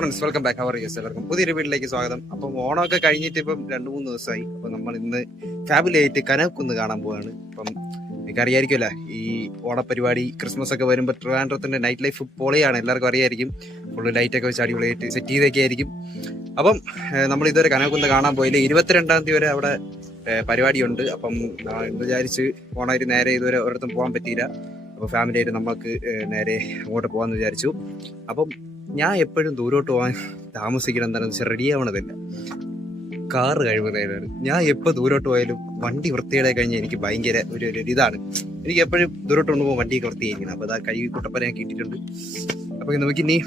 Friends, welcome back. അവർ എല്ലാവർക്കും പുതിയൊരു വീട്ടിലേക്ക് സ്വാഗതം. അപ്പം ഓണമൊക്കെ കഴിഞ്ഞിട്ട് ഇപ്പം 2-3 ദിവസമായി. അപ്പൊ നമ്മൾ ഇന്ന് ഫാമിലി ആയിട്ട് കനകുന്ന് കാണാൻ പോവാണ്. അപ്പം എനിക്ക് അറിയായിരിക്കുമല്ല, ഈ ഓണപരിപാടി ക്രിസ്മസ് ഒക്കെ വരുമ്പോൾ ട്രിവാൻഡ്രത്തിന്റെ നൈറ്റ് ലൈഫ് പൊളിയാണ്, എല്ലാവർക്കും അറിയായിരിക്കും. ഫുള്ള് ലൈറ്റ് ഒക്കെ വെച്ച് അടിപൊളിയായിട്ട് സെറ്റ് ചെയ്തൊക്കെ ആയിരിക്കും. അപ്പം നമ്മൾ ഇതുവരെ കനകുന്ന് കാണാൻ പോയില്ല. 22-ാം തീയതി വരെ അവിടെ പരിപാടിയുണ്ട്. അപ്പം എന്ന് വിചാരിച്ച് ഓണായിട്ട് നേരെ ഇതുവരെ ഒരിടത്തും പോകാൻ പറ്റിയില്ല. അപ്പോൾ ഫാമിലി ആയിട്ട് നമുക്ക് നേരെ അങ്ങോട്ട് പോകാമെന്ന് വിചാരിച്ചു. അപ്പം ഞാൻ എപ്പോഴും ദൂരോട്ട് പോകാൻ താമസിക്കണം, എന്താണെന്ന് വെച്ചാൽ റെഡി ആവണതില്ല, കാറ് കഴിവുന്നതിനാണ്. ഞാൻ എപ്പോൾ ദൂരോട്ട് പോയാലും വണ്ടി വൃത്തിയുടെ കഴിഞ്ഞ് എനിക്ക് ഭയങ്കര ഒരു ഇതാണ്. എനിക്ക് എപ്പോഴും ദൂരോട്ട് കൊണ്ടുപോകും വണ്ടിയൊക്കെ വൃത്തിയായിരിക്കണം. അപ്പോൾ അതാ കഴുകി കുട്ടപ്പന ഞാൻ കിട്ടിയിട്ടുണ്ട്. അപ്പോൾ നമുക്ക് ഇനി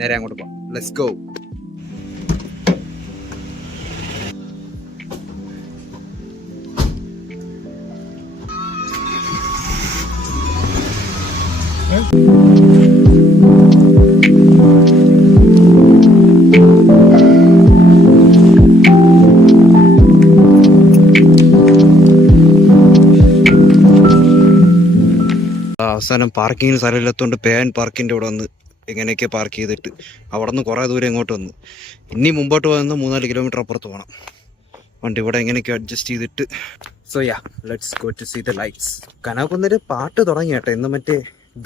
നേരെ അങ്ങോട്ട് പോകാം. Let's go. അവസാനം പാർക്കിങ്ങിന് സ്ഥലമില്ലാത്തതുകൊണ്ട് പേൻ പാർക്കിൻ്റെ അവിടെ വന്ന് എങ്ങനെയൊക്കെ പാർക്ക് ചെയ്തിട്ട് അവിടെ നിന്ന് കുറേ ദൂരം ഇങ്ങോട്ട് വന്നു. ഇനി മുമ്പോട്ട് പോകുന്ന 3-4 കിലോമീറ്റർ അപ്പുറത്ത് പോകണം. വണ്ടി ഇവിടെ എങ്ങനെയൊക്കെ അഡ്ജസ്റ്റ് ചെയ്തിട്ട് so yeah let's go to see the lights. കനകുന്നൊരു പാട്ട് തുടങ്ങി കേട്ടോ. ഇന്ന് മറ്റേ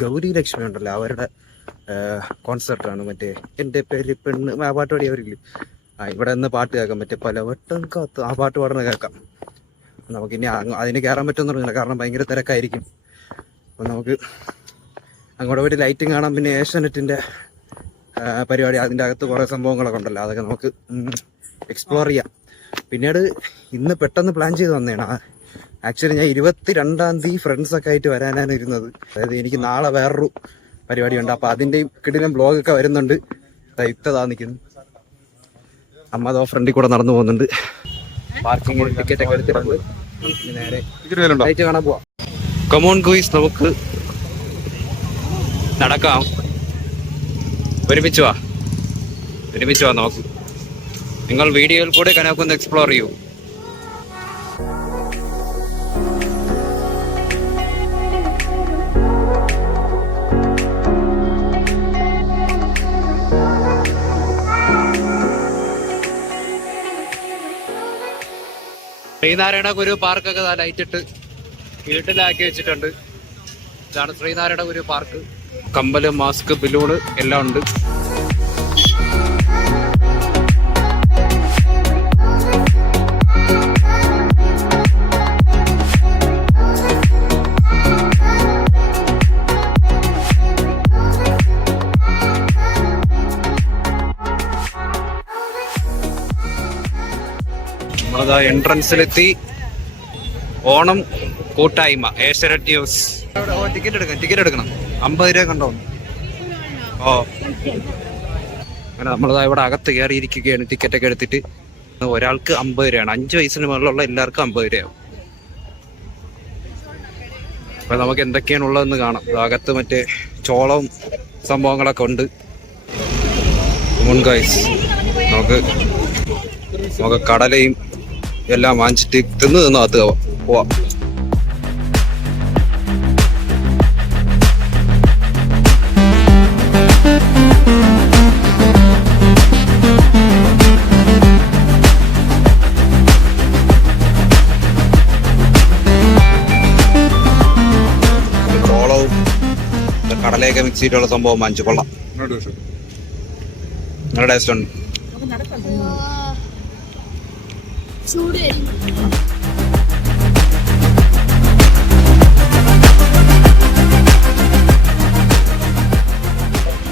ഗൗരി ലക്ഷ്മി ഉണ്ടല്ലോ, അവരുടെ കോൺസെർട്ടാണ്. മറ്റേ എൻ്റെ പേര് പെണ്ണ് ആ പാട്ട് പാടി അവരില്ല. ഇവിടെ നിന്ന് പാട്ട് കേൾക്കാം, മറ്റേ പലവട്ടം കാത്ത് ആ പാട്ട് പാടുന്ന കേൾക്കാം. നമുക്കിനി അതിന് കയറാൻ പറ്റുമെന്ന് പറഞ്ഞില്ല, കാരണം ഭയങ്കര തിരക്കായിരിക്കും. അപ്പം നമുക്ക് അങ്ങോട്ട് പോയിട്ട് ലൈറ്റും കാണാം. പിന്നെ ഏഷ്യാനെറ്റിൻ്റെ പരിപാടി, അതിൻ്റെ അകത്ത് കുറേ സംഭവങ്ങളൊക്കെ ഉണ്ടല്ലോ, അതൊക്കെ നമുക്ക് എക്സ്പ്ലോർ ചെയ്യാം. പിന്നീട് ഇന്ന് പെട്ടെന്ന് പ്ലാൻ ചെയ്ത് വന്നതാണ്. ആക്ച്വലി ഞാൻ 22-ാം തീയതി ഫ്രണ്ട്സൊക്കെ ആയിട്ട് വരാനാണ് ഇരുന്നത്. അതായത് എനിക്ക് നാളെ വേറൊരു പരിപാടിയുണ്ട്. അപ്പോൾ അതിൻ്റെയും കിടിലം ബ്ലോഗൊക്കെ വരുന്നുണ്ട്. ഇത്തതാ നിൽക്കുന്നു. അമ്മ അതോ ഫ്രണ്ടിൽ കൂടെ നടന്നു പോകുന്നുണ്ട്. പാർക്കിംഗ് ടിക്കറ്റ് ഒക്കെ എടുത്തിട്ടുണ്ട്. നേരെ ലൈറ്റ് കാണാൻ പോവാം. കമോൺ ഗോയ്സ്, നമുക്ക് നടക്കാം. ഒരുമിച്ച് വാ നോക്ക്. നിങ്ങൾ വീഡിയോയിൽ കൂടെ കനകുന്ന് എക്സ്പ്ലോർ ചെയ്യൂ. ശ്രീനാരായണ ഗുരു പാർക്കൊക്കെ ലൈറ്റിട്ട് വീട്ടിലാക്കി വെച്ചിട്ടുണ്ട്. ഇതാണ് ശ്രീനാരായണ ഗുരു പാർക്ക്. കമ്പല്, മാസ്ക്, ബലൂണ് എല്ലാം ഉണ്ട്. നമ്മളതാ എൻട്രൻസിലെത്തി. ഓണം കൂട്ടായ്മ ഏഷ്യാനെറ്റ് ന്യൂസ്. ടിക്കറ്റ് എടുക്കണം 50 രൂപ കണ്ടോ. ഓ അങ്ങനെ നമ്മളതാ ഇവിടെ അകത്ത് കയറിയിരിക്കുകയാണ്. ടിക്കറ്റൊക്കെ എടുത്തിട്ട് ഒരാൾക്ക് 50 രൂപയാണ്. 5 വയസ്സിന് മുകളിലുള്ള എല്ലാവർക്കും 50 രൂപയാവും. അപ്പൊ നമുക്ക് എന്തൊക്കെയാണുള്ളതെന്ന് കാണാം. അകത്ത് മറ്റേ ചോളവും സംഭവങ്ങളൊക്കെ ഉണ്ട്. നമുക്ക് കടലയും എല്ലാം വാങ്ങിച്ചിട്ട് തിന്ന് അകത്ത് പോവാം. ചോളവും കടലയൊക്കെ മിക്സ് ചെയ്തിട്ടുള്ള സംഭവം വാങ്ങിച്ചു. കൊള്ളാം, നല്ല ടേസ്റ്റ് ഉണ്ട്.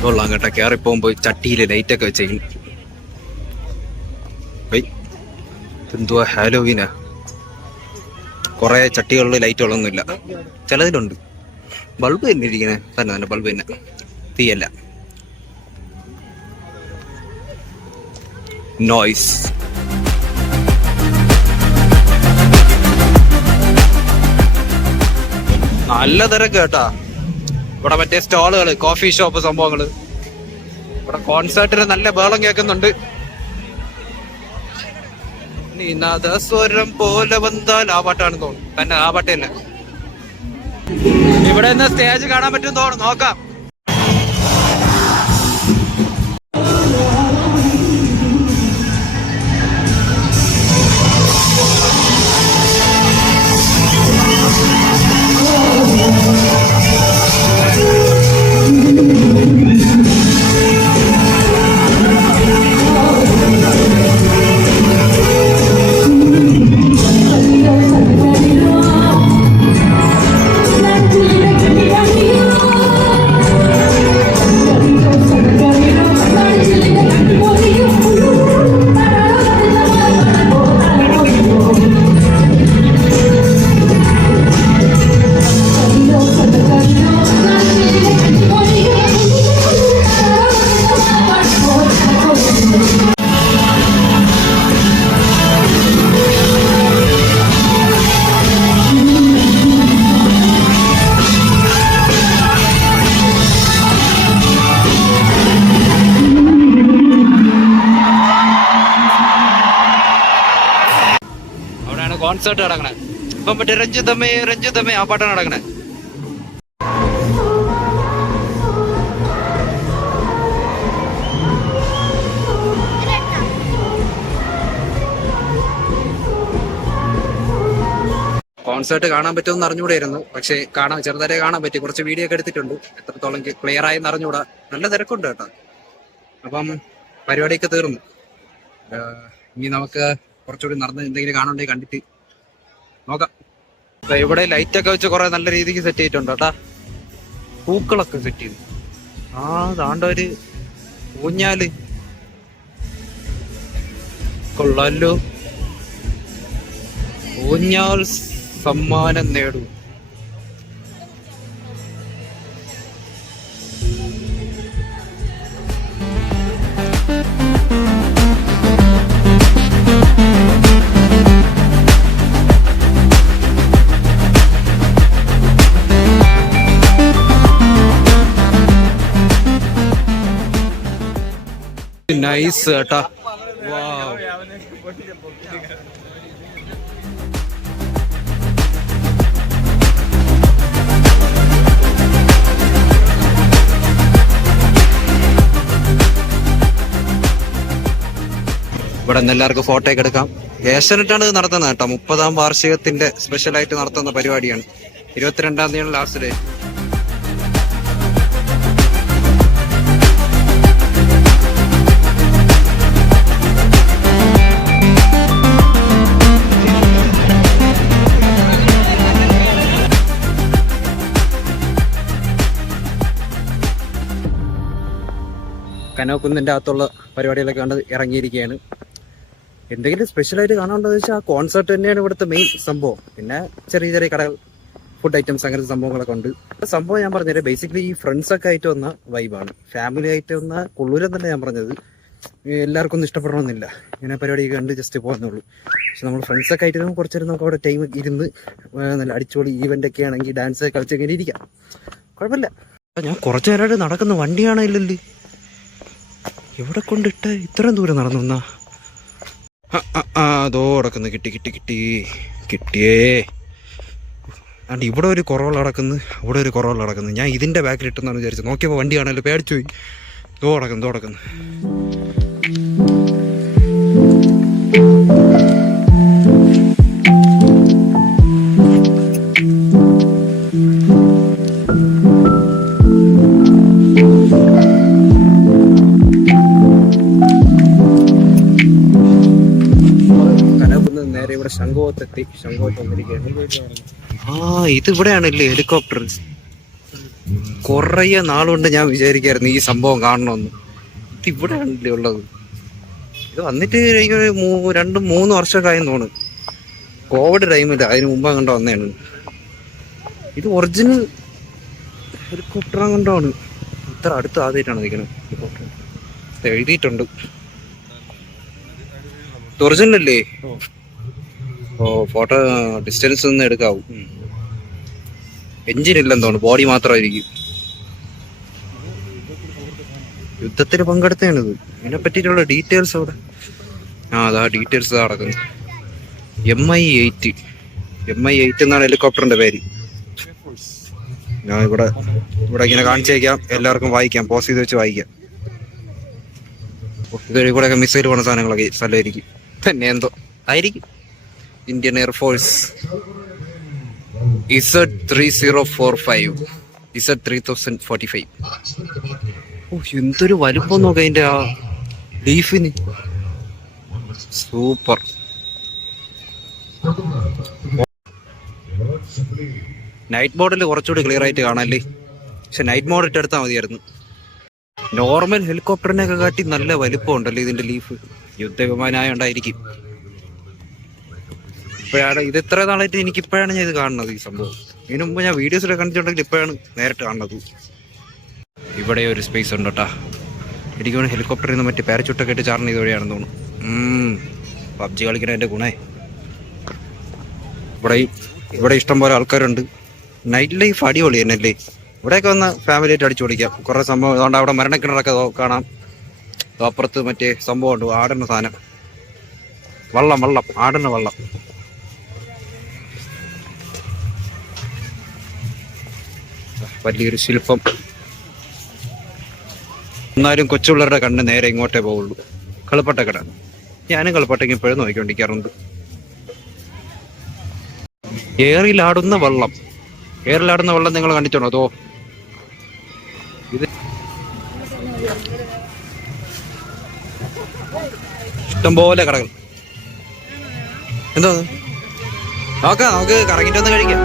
കൊള്ളാം കേട്ടോ. കയറി പോകുമ്പോ ചട്ടിയില് ലൈറ്റൊക്കെ വെച്ചേക്കും. എന്തുവാ ഹാലോവീനാ? കുറെ ചട്ടികളിൽ ലൈറ്റുകളൊന്നുമില്ല, ചിലതിലുണ്ട്. ബൾബ് തന്നെ ഇരിക്കണേ, തന്നെ ബൾബ് തന്നെ, തീയല്ല. നോയ്സ്. നല്ല തിരക്ക് കേട്ടാ. ഇവിടെ മറ്റേ സ്റ്റാളുകള്, കോഫി ഷോപ്പ് സംഭവങ്ങള്. ഇവിടെ കോൺസേർട്ടിന് നല്ല ബഹളം കേൾക്കുന്നുണ്ട്. നിനാദസ്വരം പോലെ വന്നാൽ ആ പാട്ടാണ് തോന്നുന്നു. തന്നെ ആ പാട്ട് തന്നെ. ഇവിടെ നിന്ന് സ്റ്റേജ് കാണാൻ പറ്റും തോന്നുന്നു, നോക്കാം. കോൺസേർട്ട് നടക്കണേ. ഇപ്പം മറ്റേ രഞ്ജിതമ്മേ ആ പാട്ടാണ് നടക്കണേ. കോൺസേർട്ട് കാണാൻ പറ്റുമെന്ന് അറിഞ്ഞുകൂടായിരുന്നു. പക്ഷെ ചെറുതായിട്ട് കാണാൻ പറ്റി. കുറച്ച് വീഡിയോ ഒക്കെ എടുത്തിട്ടുണ്ട്. എത്രത്തോളം ക്ലിയർ ആയെന്ന് അറിഞ്ഞുകൂടാ. നല്ല തിരക്കുണ്ട് കേട്ടോ. അപ്പം പരിപാടിയൊക്കെ തീർന്നു. ഇനി നമുക്ക് കുറച്ചുകൂടി നടന്ന് എന്തെങ്കിലും കാണുന്നുണ്ടെങ്കിൽ കണ്ടിട്ട് നോക്കാം. ഇവിടെ ലൈറ്റ് ഒക്കെ വെച്ച് കുറെ നല്ല രീതിക്ക് സെറ്റ് ചെയ്തിട്ടുണ്ട് കേട്ടാ. പൂക്കളൊക്കെ സെറ്റ് ചെയ്തു. താണ്ടൊരു ഊഞ്ഞാല് കൊള്ളാലോ. ഊഞ്ഞാൽ സമ്മാനം നേടൂ. നൈസ് കേട്ടാ. ഇവിടെ നിന്ന് എല്ലാവർക്കും ഫോട്ടോ ഒക്കെ എടുക്കാം. ഏഷ്യാനെറ്റാണ് ഇത് നടത്തുന്നത് കേട്ടോ. 30ാം വാർഷികത്തിന്റെ സ്പെഷ്യലായിട്ട് നടത്തുന്ന പരിപാടിയാണ്. 22-ാം തീയതിയാണ് ലാസ്റ്റ് ഡേ. കനോക്കുന്നിൻ്റെ അകത്തുള്ള പരിപാടികളൊക്കെ കണ്ട് ഇറങ്ങിയിരിക്കുകയാണ്. എന്തെങ്കിലും സ്പെഷ്യലായിട്ട് കാണാനുണ്ടോയെന്ന് വെച്ചാൽ ആ കോൺസേർട്ട് തന്നെയാണ് ഇവിടുത്തെ മെയിൻ സംഭവം. പിന്നെ ചെറിയ ചെറിയ കടകൾ, ഫുഡ് ഐറ്റംസ്, അങ്ങനത്തെ സംഭവങ്ങളൊക്കെ ഉണ്ട്. സംഭവം ഞാൻ പറഞ്ഞത് ബേസിക്കലി ഈ ഫ്രണ്ട്സൊക്കെ ആയിട്ട് വന്ന വൈബാണ്. ഫാമിലി ആയിട്ട് വന്ന കൊള്ളൂരെന്നല്ല ഞാൻ പറഞ്ഞത്. എല്ലാവർക്കും ഒന്നും ഇഷ്ടപ്പെടണമെന്നില്ല. ഇങ്ങനെ പരിപാടിയൊക്കെ കണ്ട് ജസ്റ്റ് പോകുന്നുള്ളൂ. പക്ഷെ നമ്മൾ ഫ്രണ്ട്സൊക്കെ ആയിട്ട് കുറച്ചേരം നമുക്ക് അവിടെ ടൈം ഇരുന്ന് നല്ല അടിച്ചുപൊളി ഈവൻ്റൊക്കെ ആണെങ്കിൽ ഡാൻസ് കളിച്ചൊക്കെ ഇരിക്കാം. കുഴപ്പമില്ല. ഞാൻ കുറച്ചു നേരമായിട്ട് നടക്കുന്ന വണ്ടിയാണല്ലോ എവിടെ കൊണ്ടിട്ട് ഇത്രയും ദൂരം നടന്നു വന്നാ. അതോ കിടക്കുന്നു. കിട്ടിയേ. ഇവിടെ ഒരു കുറവുള്ള നടക്കുന്നു, അവിടെ ഒരു കുറവുള്ള നടക്കുന്നു. ഞാൻ ഇതിന്റെ ബാക്കിൽ ഇട്ടെന്നാണ് വിചാരിച്ചത്. നോക്കിയപ്പോൾ വണ്ടിയാണല്ലോ, പേടിച്ചു പോയി. ദോ കിടക്കുന്നു. നേരെ ഇവിടെ ശംഖുവത്തെത്തി. ശംഖുവത്ത് വന്നിരിക്കുകയാണ്. ഇത് ഇവിടെയാണല്ലേ ഹെലികോപ്റ്റർ. കുറേ നാളുകൊണ്ട് ഞാൻ വിചാരിക്കായിരുന്നു ഈ സംഭവം കാണണമെന്ന്. ഇത് ഇവിടെയാണല്ലേ ഉള്ളത്. ഇത് വന്നിട്ട് എനിക്ക് 2-3 വർഷമൊക്കെ ആയെന്ന് തോന്നുന്നു. കോവിഡ് ടൈമില്ല, അതിന് മുമ്പ് കണ്ട വന്നതാണ്. ഇത് ഒറിജിനൽ ഹെലികോപ്റ്റർ കണ്ടാണ്. ഇത്ര അടുത്ത് ആദ്യമായിട്ടാണ് നിൽക്കുന്നത് ഹെലികോപ്റ്റർ. എഴുതിയിട്ടുണ്ട് ഒറിജിനൽ അല്ലേ. ഫോട്ടോ ഡിസ്റ്റൻസ് നിന്ന് എടുക്കാവൂ. എഞ്ചിൻ ഇല്ലെന്ന് തോന്നുന്നു, ബോഡി മാത്രമായിരിക്കും. യുദ്ധത്തിൽ പങ്കെടുത്തതാണിത്. ഇതിനെ പറ്റിയിട്ടുള്ള ഡീറ്റെയിൽസ് അവിടെ. അതാ ഡീറ്റെയിൽസ് നടക്കുന്നു. MI-8 എന്നാണ് ഹെലികോപ്റ്ററിന്റെ പേര്. ഞാൻ ഇവിടെ ഇങ്ങനെ കാണിച്ചേക്കാം, എല്ലാവർക്കും വായിക്കാം, പോസ് ചെയ്ത് വെച്ച് വായിക്കാം. ഇതൊരു കൂടെയൊക്കെ മിസൈൽ പോണ സാധനങ്ങളൊക്കെ സ്ഥലമായിരിക്കും. തന്നെ എന്തോ ആയിരിക്കും. Indian air force Z3045 Z3045. എന്തൊരു വലുപ്പം നോക്ക അതിന്റെ ആ ലീഫിന്. സൂപ്പർ. നൈറ്റ് മോഡിൽ കുറച്ചുകൂടി ക്ലിയർ ആയിട്ട് കാണാല്ലേ. പക്ഷെ നൈറ്റ് മോഡ് ഇട്ടെടുത്താൽ മതിയായിരുന്നു. നോർമൽ ഹെലികോപ്റ്ററിനെയൊക്കെ കാട്ടി നല്ല വലിപ്പം ഉണ്ടല്ലോ ഇതിന്റെ ലീഫ്. യുദ്ധവിമാനമായോണ്ടായിരിക്കും. ഇപ്പോഴാണ് ഇത് ഇത്ര നാളായിട്ട് എനിക്കിപ്പോഴാണ് ഞാൻ ഇത് കാണുന്നത് ഈ സംഭവം. ഇതിനു മുമ്പ് ഞാൻ വീഡിയോസിലൊക്കെ കണ്ടിട്ടുണ്ടെങ്കിൽ ഇപ്പോഴാണ് നേരിട്ട് കാണുന്നത്. ഇവിടെ ഒരു സ്പേസ് ഉണ്ട് കേട്ടാ. എനിക്ക് വേണം ഹെലികോപ്റ്ററിൽ നിന്ന് മറ്റേ പാരച്യൂട്ടൊക്കെ ഇട്ട് ചാർന്ന് ചെയ്ത് വഴിയാണെന്ന് തോന്നുന്നു. PUBG കളിക്കുന്നതിൻ്റെ ഗുണേ. ഇവിടെ ഇഷ്ടം പോലെ ആൾക്കാരുണ്ട്. നൈറ്റ് ലൈഫ് അടിപൊളി തന്നെയല്ലേ. ഇവിടെയൊക്കെ വന്ന് ഫാമിലിയായിട്ട് അടിച്ചു പൊളിക്കാം. കുറേ സംഭവം അതുകൊണ്ട് അവിടെ മരണക്കിണറൊക്കെ കാണാം. അപ്പുറത്ത് മറ്റേ സംഭവം ഉണ്ട്, ആടുന്ന സാധനം, വള്ളം ആടുന്ന വള്ളം. വലിയൊരു ശില്പം. എന്നാലും കൊച്ചുപിള്ളേരുടെ കണ്ണ് നേരെ ഇങ്ങോട്ടേ പോവുള്ളൂ. കളിപ്പട്ടക്കട. ഞാനും കളിപ്പട്ടയ്ക്ക് ഇപ്പോഴും നോക്കിക്കൊണ്ടിരിക്കാറുണ്ട്. ഏറിലാടുന്ന വെള്ളം. ഏറിലാടുന്ന വെള്ളം നിങ്ങൾ കണ്ടിട്ടുണ്ടോ? അതോ ഇത് ഇഷ്ടംപോലെ കടകൾ. എന്തോ നോക്കാം, നമുക്ക് കറങ്ങിട്ട് വന്ന് കഴിക്കാം.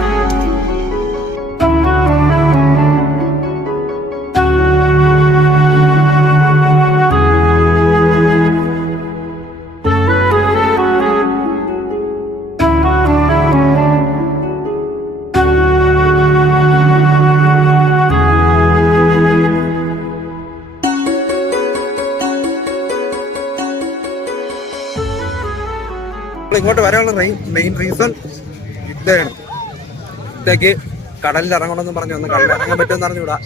ഇങ്ങോട്ട് വരാനുള്ള മെയിൻ റീസൺ ഇതാണ്. ഇത്തേക്ക് കടലിൽ ഇറങ്ങണമെന്ന് പറഞ്ഞു വന്ന് കടലിൽ ഇറങ്ങാൻ പറ്റുമെന്ന് അറിഞ്ഞൂടാ.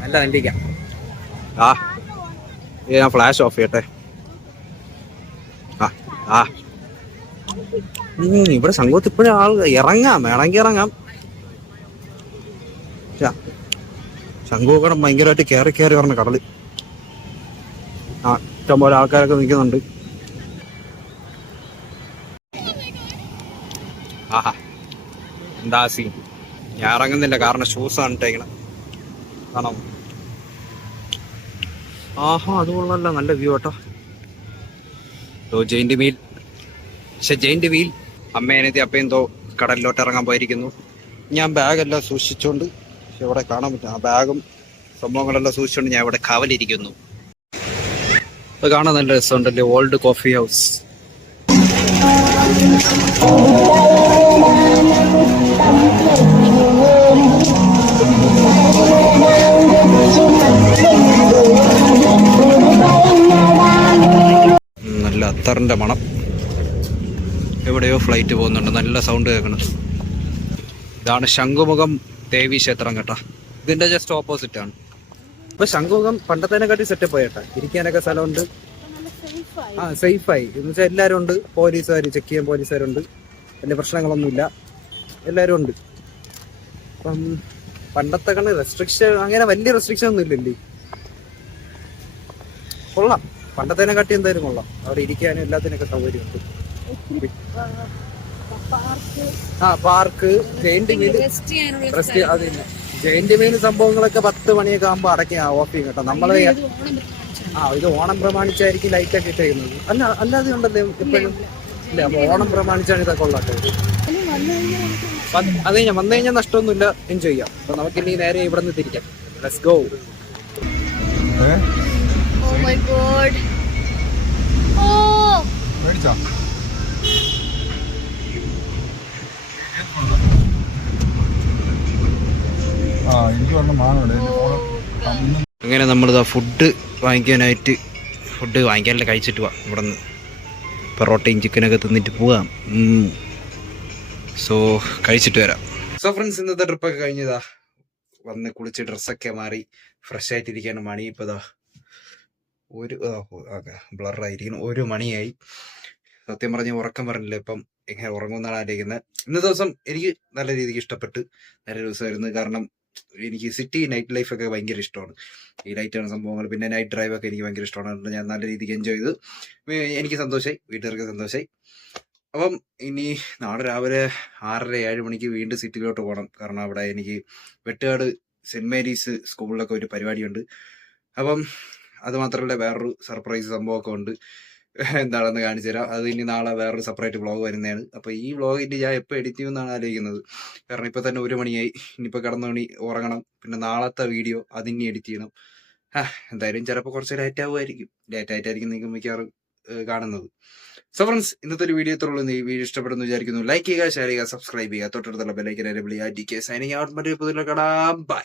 നല്ല നല്ലിക്കാം. ഞാൻ ഫ്ലാഷ് ഓഫ് ചെയ്യട്ടെ. ഇവിടെ സംഘത്ത് ഇപ്പോഴും ആൾ ഇറങ്ങാം, വേണമെങ്കിൽ ഇറങ്ങാം. ശംഖുകടം ഭയങ്കരമായിട്ട് കയറി പറഞ്ഞ കടല്. ഇഷ്ടംപോലെ ആൾക്കാരൊക്കെ നിൽക്കുന്നുണ്ട്. എന്താ സീൻ. ഞാൻ ഇറങ്ങുന്നില്ല, കാരണം ഷൂസാണ് ഇട്ടേക്കണം. കാണാം. അതുകൊള്ളല്ല, നല്ല വ്യൂ കേട്ടോ. Giant wheel. പക്ഷെ ജെയിന്റ് വീൽ അമ്മേനെത്തി അപ്പയെന്തോ കടലിലോട്ട് ഇറങ്ങാൻ പോയിരിക്കുന്നു. ഞാൻ ബാഗെല്ലാം സൂക്ഷിച്ചോണ്ട് ഇവിടെ കാണാൻ പറ്റും. ആ ബാഗും സംഭവങ്ങളെല്ലാം സൂക്ഷിച്ചോണ്ട് ഞാൻ ഇവിടെ കാവലിരിക്കുന്നു. അത് കാണാൻ നല്ല രസമുണ്ടല്ലേ. Old coffee house. നല്ല അത്തറിന്റെ മണം. എവിടെയോ ഫ്ലൈറ്റ് പോകുന്നുണ്ട്, നല്ല സൗണ്ട് കേൾക്കണം. ഇതാണ് ശംഖുമുഖം ദേവി ക്ഷേത്രം കേട്ടാ. ഇതിന്റെ ജസ്റ്റ് ഓപ്പോസിറ്റ് ആണ്. ഇപ്പൊ ശംഖുമുഖം പണ്ടത്തേനെക്കാട്ടി സെറ്റപ്പ് ആയിട്ടാ. ഇരിക്കാനൊക്കെ സ്ഥലമുണ്ട്. സേഫായി എന്ന് വെച്ചാൽ എല്ലാവരും ഉണ്ട്. പോലീസുകാർ ചെക്ക് ചെയ്യാൻ പോലീസുകാരുണ്ട്. വലിയ പ്രശ്നങ്ങളൊന്നുമില്ല, എല്ലാവരും ഉണ്ട്. അപ്പം പണ്ടത്തെ കണ്ട് റെസ്ട്രിക്ഷൻ അങ്ങനെ വലിയ റെസ്ട്രിക്ഷൻ ഒന്നും ഇല്ലല്ലേ. കൊള്ളാം, പണ്ടത്തേനെ കാട്ടി എന്തായാലും കൊള്ളാം. അവിടെ ഇരിക്കാനും എല്ലാത്തിനൊക്കെ സൗകര്യമുണ്ട്. Park, giant wheel, rest. അതിന് ജെയിന്റ് വീൽ സംഭവങ്ങളൊക്കെ 10 മണിയൊക്കെ ആകുമ്പോൾ അടയ്ക്കാം, ഓഫ് ചെയ്യും കേട്ടോ. നമ്മള് ഇത് ഓണം പ്രമാണിച്ചായിരിക്കും ലൈറ്റൊക്കെ ഇട്ടേക്കുന്നത്. അല്ലാതെ ഉണ്ടല്ലേ എപ്പോഴും ഇല്ല. അപ്പൊ ഓണം പ്രമാണിച്ചാണ് ഇതൊക്കെ ഉള്ളത്. അത് കഴിഞ്ഞാൽ വന്നു കഴിഞ്ഞാൽ നഷ്ടമൊന്നുമില്ല, എൻജോയ് ചെയ്യാം. അപ്പൊ നമുക്ക് ഇനി നേരെ ഇവിടെ നിന്ന് തിരിക്കാം. Let's go. അങ്ങനെ നമ്മളിതാ ഫുഡ് വാങ്ങിക്കാനല്ലേ കഴിച്ചിട്ട് പോവാം. ഇവിടെ നിന്ന് പൊറോട്ടയും ചിക്കനൊക്കെ തിന്നിട്ട് പോവാം. സോ കഴിച്ചിട്ട് വരാം. സോ ഫ്രണ്ട്സ്, ഇന്നത്തെ ട്രിപ്പൊക്കെ കഴിഞ്ഞതാ. വന്ന് കുളിച്ച് ഡ്രസ്സൊക്കെ മാറി ഫ്രഷ് ആയിട്ടിരിക്കുകയാണ്. മണി ഇപ്പോൾ ഇതാ ബ്ലറായിരിക്കണം, 1 മണിയായി. സത്യം പറഞ്ഞ ഉറക്കം പറഞ്ഞില്ല. ഇപ്പം എങ്ങനെ ഉറങ്ങുമെന്നാണ് ആലോചിക്കുന്നത്. ഇന്നത്തെ ദിവസം എനിക്ക് നല്ല രീതിക്ക് ഇഷ്ടപ്പെട്ട് നല്ല ദിവസമായിരുന്നു. കാരണം എനിക്ക് സിറ്റി നൈറ്റ് ലൈഫൊക്കെ ഭയങ്കര ഇഷ്ടമാണ്. ഈ ലൈറ്റാണ് സംഭവങ്ങൾ. പിന്നെ നൈറ്റ് ഡ്രൈവൊക്കെ എനിക്ക് ഭയങ്കര ഇഷ്ടമാണ്. അതുകൊണ്ട് ഞാൻ നല്ല രീതിക്ക് എൻജോയ് ചെയ്തു. എനിക്ക് സന്തോഷമായി, വീട്ടുകാർക്ക് സന്തോഷമായി. അപ്പം ഇനി നാളെ രാവിലെ 6:30-7 മണിക്ക് വീണ്ടും സിറ്റിയിലോട്ട് പോകണം. കാരണം അവിടെ എനിക്ക് വെട്ടുകാട് സെൻറ് മേരീസ് സ്കൂളിലൊക്കെ ഒരു പരിപാടിയുണ്ട്. അപ്പം അത് മാത്രമല്ല, വേറൊരു സർപ്രൈസ് സംഭവമൊക്കെ ഉണ്ട്. എന്താണെന്ന് കാണിച്ചു തരാം. അത് ഇനി നാളെ വേറൊരു സെപ്പറേറ്റ് വ്ളോഗ് വരുന്നതാണ്. അപ്പോൾ ഈ വ്ളോഗിൻ്റെ ഞാൻ എപ്പോൾ എഡിറ്റ് ചെയ്യുമെന്നാണ് ആലോചിക്കുന്നത്. കാരണം ഇപ്പോൾ തന്നെ 1 മണിയായി. ഇനിയിപ്പോൾ കിടന്നുണി ഉറങ്ങണം. പിന്നെ നാളത്തെ വീഡിയോ അതിനി എഡിറ്റ് ചെയ്യണം. എന്തായാലും ചിലപ്പോൾ കുറച്ച് ലേറ്റ് ആയിട്ടായിരിക്കും നിങ്ങൾ മിക്കവാറും കാണുന്നത്. സോ ഫ്രണ്ട്സ്, ഇന്നത്തെ ഒരു വീഡിയോ ഇത്രയുള്ളൂ. ഈ വീഡിയോ ഇഷ്ടപ്പെടുന്നു വിചാരിക്കുന്നു. ലൈക്ക് ചെയ്യുക, ഷെയർ ചെയ്യുക, സബ്സ്ക്രൈബ് ചെയ്യുക, തൊട്ടടുത്തുള്ള ബെല്ലൈക്കൻ എനേബിൾ ചെയ്യുക. DK signing out. മറ്റൊരു പുതിയ കാണാം. ബൈ.